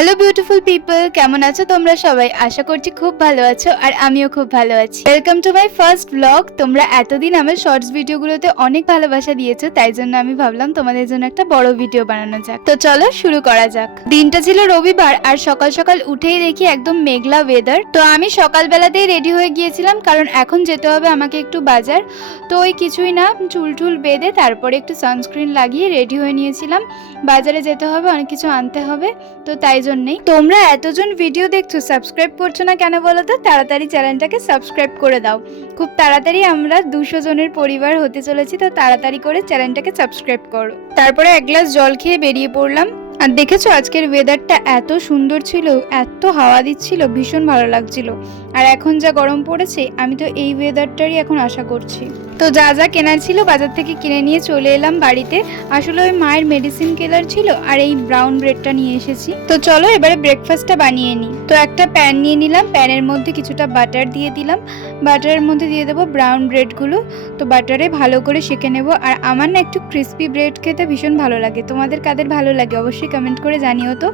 Hello beautiful people, কেমন আছো তোমরা সবাই? আশা করছি খুব ভালো আছো আর আমিও খুব ভালো আছি। Welcome to my first blog. তোমরা এতদিন আমার শর্টস ভিডিওগুলোতে অনেক ভালোবাসা দিয়েছো, তাই জন্য আমি ভাবলাম তোমাদের জন্য একটা বড় ভিডিও বানানো যাক। তো চলো শুরু করা যাক। দিনটা ছিল রবিবার আর সকাল সকাল উঠেই দেখি একদম মেঘলা ওয়েদার। তো আমি সকালবেলাতেই রেডি হয়ে গিয়েছিলাম, কারণ এখন যেতে হবে আমাকে একটু বাজার। তো ওই কিছুই না, চুল টুল বেঁধে তারপরে একটু সানস্ক্রিন লাগিয়ে রেডি হয়ে নিয়েছিলাম। বাজারে যেতে হবে, অনেক কিছু আনতে হবে, তো তাই জন্যই। তোমরা এতজন ভিডিও দেখছো, সাবস্ক্রাইব করছো না কেন বলো তো? তাড়াতাড়ি চ্যানেলটাকে সাবস্ক্রাইব করে দাও। খুব তাড়াতাড়ি আমরা 200 জনের পরিবার হতে চলেছি, তো তাড়াতাড়ি করে চ্যানেলটাকে সাবস্ক্রাইব করো। তারপরে এক গ্লাস জল খেয়ে বেরিয়ে পড়লাম। আর দেখেছো আজকের ওয়েদারটা এত সুন্দর ছিল, এত হাওয়া দিচ্ছিল, ভীষণ ভালো লাগছিল। আর এখন যা গরম পড়েছে, আমি তো এই ওয়েদারটারই এখন আশা করছি। তো যা যা কেনার ছিল বাজার থেকে কিনে নিয়ে চলে এলাম বাড়িতে। আসলে ওই মায়ের মেডিসিন কেনার ছিল আর এই ব্রাউন ব্রেডটা নিয়ে এসেছি। তো চলো এবারে ব্রেকফাস্টটা বানিয়ে নিই। তো একটা প্যান নিয়ে নিলাম, প্যানের মধ্যে কিছুটা বাটার দিয়ে দিলাম। বাটারের মধ্যে দিয়ে দেবো ব্রাউন ব্রেডগুলো। তো বাটারে ভালো করে সেঁকে নেব। আর আমার না একটু ক্রিস্পি ব্রেড খেতে ভীষণ ভালো লাগে। তোমাদের কাদের ভালো লাগে অবশ্যই কমেন্ট করে জানিও তো।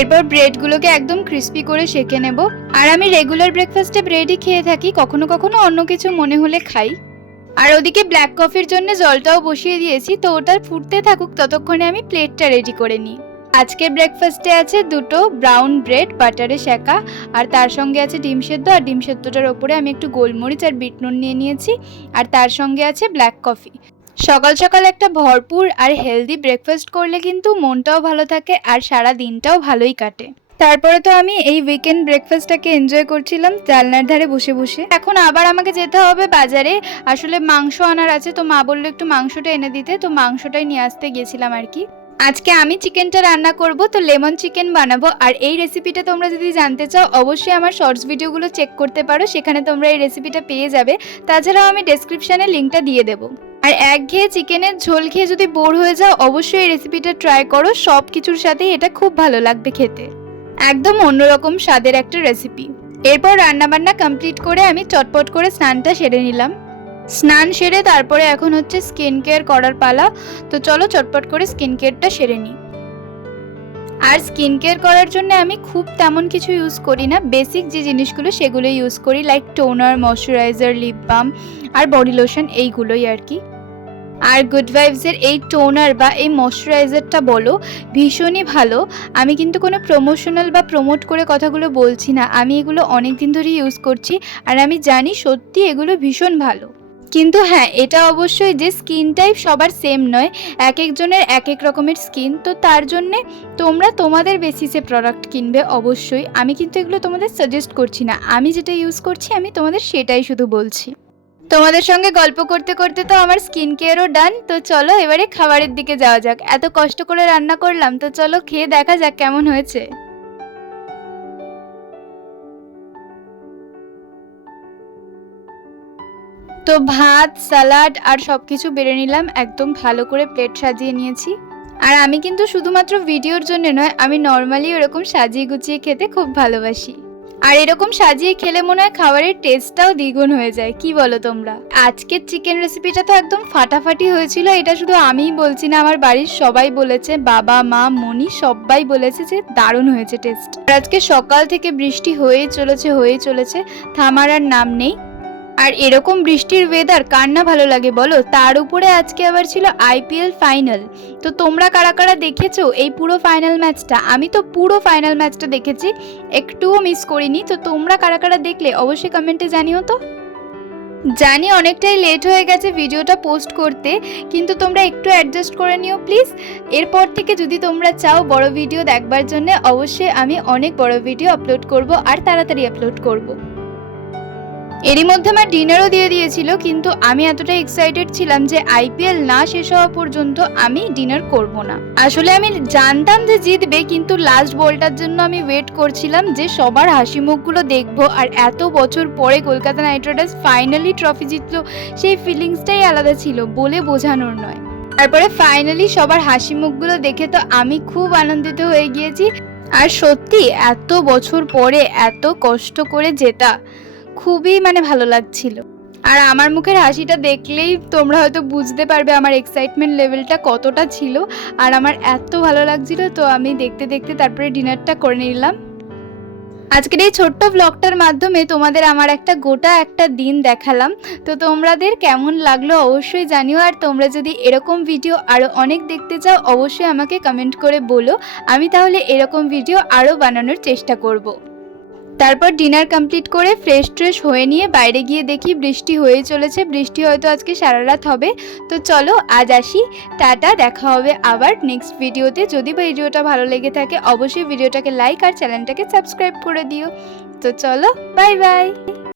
এরপর ব্রেডগুলোকে একদম ক্রিস্পি করে সেঁকে নেব। আর আমি রেগুলার ব্রেকফাস্টে ব্রেডই খেয়ে থাকি, কখনো কখনো অন্য কিছু মনে হলে খাই। আর ওদিকে ব্ল্যাক কফির জন্য জলটাও বসিয়ে দিয়েছি, তো ওটা ফুটতে থাকুক, ততক্ষণে আমি প্লেটটা রেডি করে নিই। আজকের ব্রেকফাস্টে আছে দুটো ব্রাউন ব্রেড বাটারে সেঁকা, আর তার সঙ্গে আছে ডিম সেদ্ধ। আর ডিম সেদ্ধটার ওপরে আমি একটু গোলমরিচ আর বিট নুন নিয়ে নিয়েছি। আর তার সঙ্গে আছে ব্ল্যাক কফি। সকাল সকাল একটা ভরপুর আর হেলদি ব্রেকফাস্ট করলে কিন্তু মনটাও ভালো থাকে আর সারা দিনটাও ভালোই কাটে। তারপরে তো আমি এই উইকেন্ড ব্রেকফাস্টটাকে এনজয় করছিলাম জানলার ধারে বসে বসে। এখন আবার আমাকে যেতে হবে বাজারে, আসলে মাংস আনার আছে। তো মা বললো একটু মাংসটা এনে দিতে, তো মাংসটাই নিয়ে আসতে গেছিলাম আর কি। আজকে আমি চিকেনটা রান্না করব, তো লেমন চিকেন বানাবো। আর এই রেসিপিটা তোমরা যদি জানতে চাও অবশ্যই আমার শর্টস ভিডিওগুলো চেক করতে পারো, সেখানে তোমরা এই রেসিপিটা পেয়ে যাবে। তাছাড়াও আমি ডেসক্রিপশানে লিঙ্কটা দিয়ে দেবো। আর একঘেয়ে চিকেনের ঝোল খেয়ে যদি বোর হয়ে যাও অবশ্যই এই রেসিপিটা ট্রাই করো, সব কিছুর সাথেই এটা খুব ভালো লাগবে খেতে। একদম অন্যরকম স্বাদের একটা রেসিপি। এরপর রান্নাবান্না কমপ্লিট করে আমি চটপট করে স্নানটা সেরে নিলাম। স্নান সেরে তারপরে এখন হচ্ছে স্কিন কেয়ার করার পালা। তো চলো চটপট করে স্কিন কেয়ারটা সেরে নিই। আর স্কিন কেয়ার করার জন্য আমি খুব তেমন কিছু ইউজ করি না, বেসিক যে জিনিসগুলো সেগুলো ইউজ করি, like toner, moisturiser, lip balm আর বডি লোশন, এইগুলোই আর কি। আর গুড ভাইবসের এই টোনার বা এই ময়শ্চারাইজারটা বলো ভীষণই ভালো। আমি কিন্তু কোনো প্রমোশনাল বা প্রমোট করে কথাগুলো বলছি না, আমি এগুলো অনেক দিন ধরেই ইউজ করছি আর আমি জানি সত্যি এগুলো ভীষণ ভালো। কিন্তু হ্যাঁ, এটা অবশ্যই যে স্কিন টাইপ সবার সেম নয়, এক একজনের এক এক রকমের স্কিন, তো তার জন্যে তোমরা তোমাদের বেসিসে প্রোডাক্ট কিনবে অবশ্যই। আমি কিন্তু এগুলো তোমাদের সাজেস্ট করছি না, আমি যেটা ইউজ করছি আমি তোমাদের সেটাই শুধু বলছি। তোমাদের সঙ্গে গল্প করতে করতে তো আমার স্কিন কেয়ারও ডান। তো চলো এবারে খাবারের দিকে যাওয়া যাক। এত কষ্ট করে রান্না করলাম, তো চলো খেয়ে দেখা যাক কেমন হয়েছে। তো ভাত, স্যালাড আর সবকিছু বেড়ে নিলাম, একদম ভালো করে প্লেট সাজিয়ে নিয়েছি। আর আমি কিন্তু শুধুমাত্র ভিডিওর জন্য নয়, আমি নর্মালি এরকম সাজিয়ে গুছিয়ে খেতে খুব ভালোবাসি। আর এরকম সাজিয়ে খেলে মনে হয় খাবারের টেস্টটাও দ্বিগুণ হয়ে যায়, কি বলো তোমরা? আজকের চিকেন রেসিপিটা তো একদম ফাটাফাটি হয়েছিল, এটা শুধু আমিই বলছি না, আমার বাড়ির সবাই বলেছে, বাবা, মা, মনি সবাই বলেছে যে দারুণ হয়েছে টেস্ট। আর আজকে সকাল থেকে বৃষ্টি হয়েই চলেছে, থামার আর নাম নেই। আর এরকম বৃষ্টির ওয়েদার কার না ভালো লাগে বলো? তার উপরে আজকে আবার ছিল আইপিএল ফাইনাল। তো তোমরা কারা কারা দেখেছো এই পুরো ফাইনাল ম্যাচটা? আমি তো পুরো ফাইনাল ম্যাচটা দেখেছি, একটুও মিস করিনি। তো তোমরা কারা কারা দেখলে অবশ্যই কমেন্টে জানিও তো। জানি অনেকটাই লেট হয়ে গেছে ভিডিওটা পোস্ট করতে, কিন্তু তোমরা একটু অ্যাডজাস্ট করে নিও প্লিজ। এরপর থেকে যদি তোমরা চাও বড় ভিডিও দেখবার জন্য, অবশ্যই আমি অনেক বড় ভিডিও আপলোড করব আর তাড়াতাড়ি আপলোড করব। এরই মধ্যে আমার ডিনারও দিয়ে দিয়েছিল, কিন্তু আমি এতটা এক্সাইটেড ছিলাম যে আইপিএল না শেষ হওয়া পর্যন্ত আমি ডিনার করব না। আসলে আমি জানতাম যে জিতবে, কিন্তু লাস্ট বলটার জন্য আমি ওয়েট করছিলাম যে সবার হাসি মুখগুলো দেখবো। আর এত বছর পরে Kolkata night Riders finally trophy জিতলো, সেই ফিলিংসটাই আলাদা ছিল, বলে বোঝানোর নয়। তারপরে ফাইনালি সবার হাসি মুখগুলো দেখে তো আমি খুব আনন্দিত হয়ে গিয়েছি। আর সত্যি এত বছর পরে এত কষ্ট করে জেতা খুবই ভালো লাগছিল। আর আমার মুখের হাসিটা দেখলেই তোমরা হয়তো বুঝতে পারবে আমার এক্সাইটমেন্ট লেভেলটা কতটা ছিল। আর আমার এত ভালো লাগছিল, তো আমি দেখতে দেখতে তারপরে ডিনারটা করে নিলাম। আজকের এই ছোট্ট ব্লগটার মাধ্যমে তোমাদের আমার গোটা একটা দিন দেখালাম। তো তোমাদের কেমন লাগলো অবশ্যই জানিও। আর তোমরা যদি এরকম ভিডিও আরও অনেক দেখতে চাও অবশ্যই আমাকে কমেন্ট করে বলো, আমি তাহলে এরকম ভিডিও আরও বানানোর চেষ্টা করব। তারপর ডিনার কমপ্লিট করে ফ্রেশ ট্রেশ হয়ে নিয়ে বাইরে গিয়ে দেখি বৃষ্টি হয়ে চলেছে। বৃষ্টি হয়তো আজকে সারা রাত হবে। তো চলো আজ আসি, টাটা, দেখা হবে আবার নেক্সট ভিডিওতে। যদি ভিডিওটা ভালো লেগে থাকে অবশ্যই ভিডিওটাকে লাইক আর চ্যানেলটাকে সাবস্ক্রাইব করে দিও। তো চলো, বাই বাই।